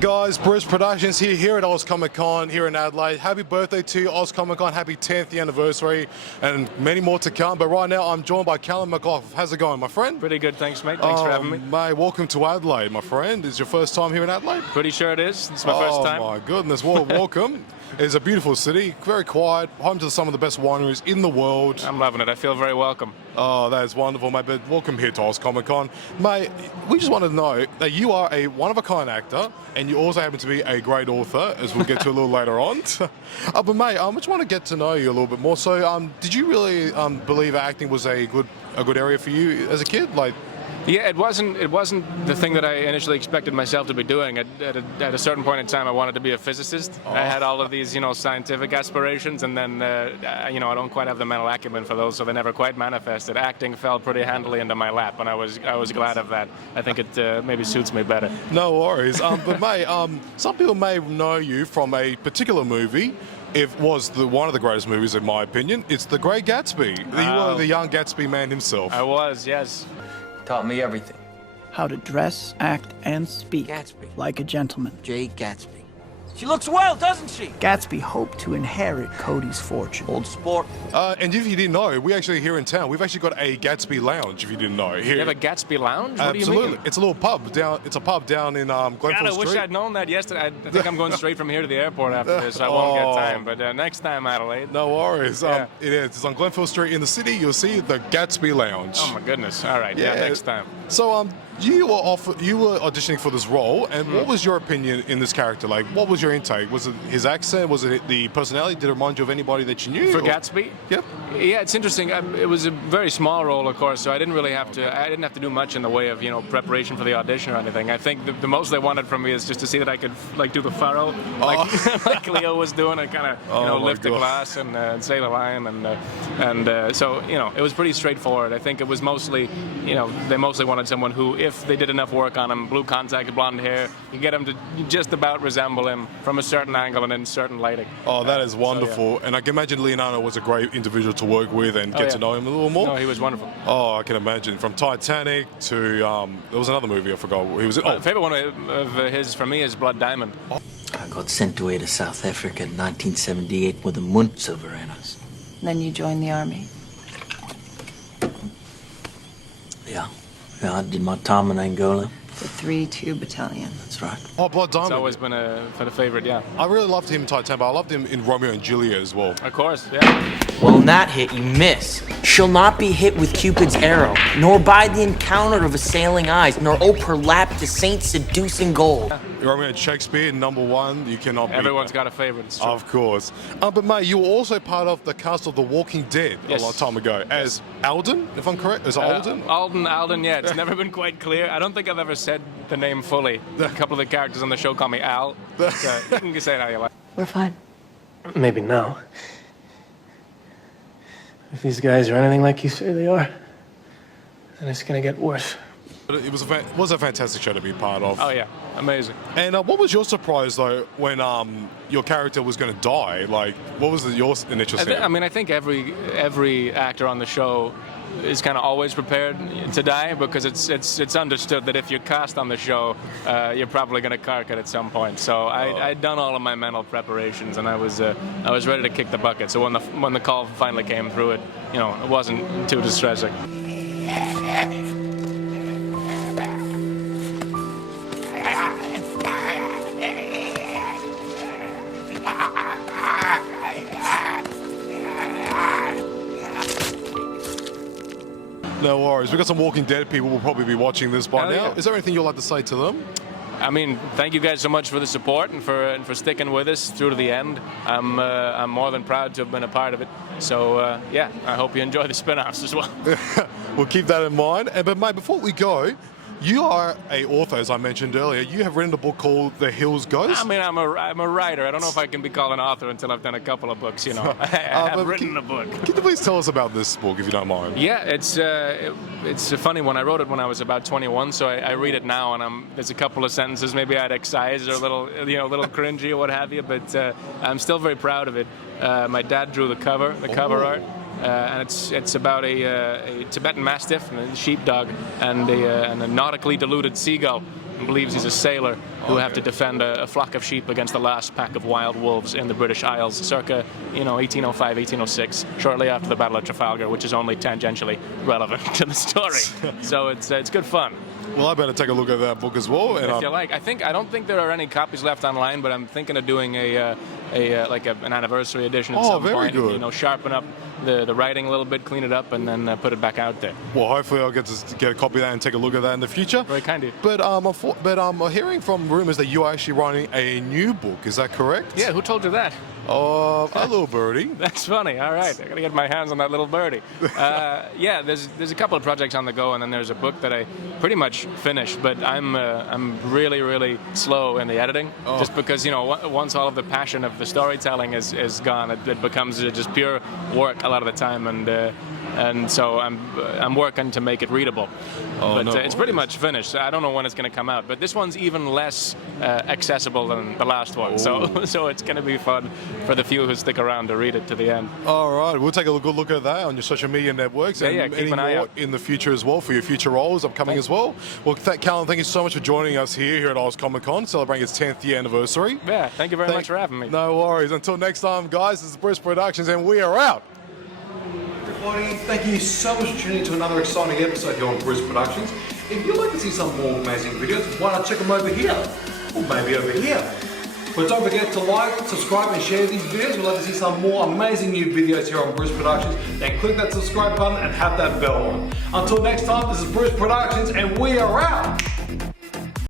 Guys, Briz Productions here at Oz Comic Con here in Adelaide. Happy birthday to you, Oz Comic Con. Happy 10th anniversary and many more to come. But right now I'm joined by Callan Mcauliffe. How's it going, my friend? Pretty good, thanks, mate. Thanks for having me. Mate, welcome to Adelaide, my friend. Is your first time here in Adelaide? Pretty sure it is. It's my first time. Oh my goodness, well, welcome. It's a beautiful city, very quiet, home to some of the best wineries in the world. I'm loving it. I feel very welcome. Oh, that is wonderful, mate. But welcome here to Oz Comic Con. Mate, we just wanted to know that you are a one-of-a-kind actor and you also happen to be a great author, as we'll get to a little later on. But mate, I just want to get to know you a little bit more. So did you really believe acting was a good area for you as a kid? Yeah, it wasn't the thing that I initially expected myself to be doing. At a certain point in time, I wanted to be a physicist. I had all of these, scientific aspirations, and then, I don't quite have the mental acumen for those, so they never quite manifested. Acting fell pretty handily into my lap, and I was glad of that. I think it maybe suits me better. No worries. But mate, some people may know you from a particular movie. It was one of the greatest movies, in my opinion. It's The Great Gatsby. You were the Young Gatsby man himself. I was, yes. Taught me everything. How to dress, act, and speak Gatsby. like a gentleman. J. Gatsby. She looks well, doesn't she? Gatsby hoped to inherit Cody's fortune. Old sport. And if you didn't know, we actually here in town, we've actually got a Gatsby lounge, if you didn't know. Here. You have a Gatsby lounge? What Absolutely. do you mean? It's a little pub down. It's a pub down in Glenfield God, I wish Street. I'd known that yesterday. I think I'm going straight from here to the airport after this. So I won't get time. But next time, Adelaide. No worries. Yeah. It is. It's on Glenfield Street in the city. You'll see the Gatsby Lounge. Oh my goodness! All right, yeah, next time. So you were auditioning for this role, and what was your opinion in this character? Like, what was your intake? Was it his accent? Was it the personality? Did it remind you of anybody that you knew? For Gatsby? Yep. Yeah, it's interesting. It was a very small role, of course, so I didn't really have to. I didn't have to do much in the way of preparation for the audition or anything. I think the most they wanted from me is just to see that I could do the furrow, like Leo was doing, and kind of lift the glass and say the line, and so it was pretty straightforward. I think it was mostly they mostly wanted someone who, if they did enough work on him, blue contact, blonde hair, you get him to just about resemble him from a certain angle and in certain lighting. Oh, that is wonderful. So, yeah. And I can imagine Leonardo was a great individual to work with and get to know him a little more. No, he was wonderful. Oh, I can imagine. From Titanic to, there was another movie I forgot. He was in. My favorite one of his, for me, is Blood Diamond. I got sent away to South Africa in 1978 with a moon silveranas. Then you joined the army. Yeah, I did my time in Angola. The 3-2 Battalion. That's right. Oh, Blood Diamond. It's always been a favorite, yeah. I really loved him in Titanic, but I loved him in Romeo and Juliet as well. Of course, yeah. Well, in that hit, you miss. She'll not be hit with Cupid's arrow, nor by the encounter of assailing eyes, nor ope her lap to saints seducing gold. Romeo and Shakespeare, #1, you cannot beat. Everyone's got a favorite, it's true. Of course. But mate, you were also part of the cast of The Walking Dead a long time ago as Alden, if I'm correct. Is it Alden? Alden, yeah. It's never been quite clear. I don't think I've ever said the name fully. A couple of the characters on the show call me Al. But, you can say it how you like. We're fine. Maybe now. If these guys are anything like you say they are, then it's gonna get worse. But it was a fantastic show to be part of. Oh yeah, amazing. And what was your surprise though when your character was going to die? Like, what was your initial? I think every actor on the show is kind of always prepared to die, because it's understood that if you're cast on the show, you're probably going to cark it at some point. So I'd done all of my mental preparations, and I was ready to kick the bucket. So when the call finally came through, it wasn't too distressing. No worries. We've got some Walking Dead people will probably be watching this by now. Yeah. Is there anything you'd like to say to them? I mean, thank you guys so much for the support and for sticking with us through to the end. I'm more than proud to have been a part of it. So yeah, I hope you enjoy the spin-offs as well. We'll keep that in mind. But mate, before we go, you are an author, as I mentioned earlier. You have written a book called The Hills Ghost. I mean, I'm a writer. I don't know if I can be called an author until I've done a couple of books. I have written a book. Can you please tell us about this book, if you don't mind? Yeah, it's a funny one. I wrote it when I was about 21, so I read it now, and there's a couple of sentences maybe I'd excise or a little cringy or what have you, but I'm still very proud of it. My dad drew the cover art. And it's about a Tibetan Mastiff, and a sheepdog, and a nautically diluted seagull. believes he's a sailor who have to defend a flock of sheep against the last pack of wild wolves in the British Isles, circa 1805, 1806, shortly after the Battle of Trafalgar, which is only tangentially relevant to the story. So it's good fun. Well, I better take a look at that book as well. And If you like, I don't think there are any copies left online, but I'm thinking of doing an anniversary edition at some very point. good. You know, sharpen up the writing a little bit, clean it up, and then put it back out there. Well, hopefully I'll get to get a copy of that and take a look at that in the future. Very kind of you. But I'm hearing from rumors that you are actually writing a new book. Is that correct? Yeah, who told you that? A little birdie. That's funny. All right, I gotta get my hands on that little birdie. Yeah, there's a couple of projects on the go, and then there's a book that I pretty much finished, but I'm really slow in the editing, just because once all of the passion of the storytelling is gone, it becomes just pure work a lot of the time, and so I'm working to make it readable. It's pretty much finished. I don't know when it's going to come out, but this one's even less accessible than the last one. So it's going to be fun for the few who stick around to read it to the end. All right, we'll take a good look at that on your social media networks, and keep an eye out in the future as well for your future roles upcoming as well. Well, Callan, thank you so much for joining us here at Oz Comic Con, celebrating its 10th year anniversary. Yeah, thank you very much for having me. No worries. Until next time, guys, this is Briz Productions, and we are out. Everybody, thank you so much for tuning in to another exciting episode here on Briz Productions. If you'd like to see some more amazing videos, why not check them over here, or maybe over here. But don't forget to like, subscribe and share these videos. We'd like to see some more amazing new videos here on Briz Productions. Then click that subscribe button and have that bell on. Until next time, this is Briz Productions and we are out!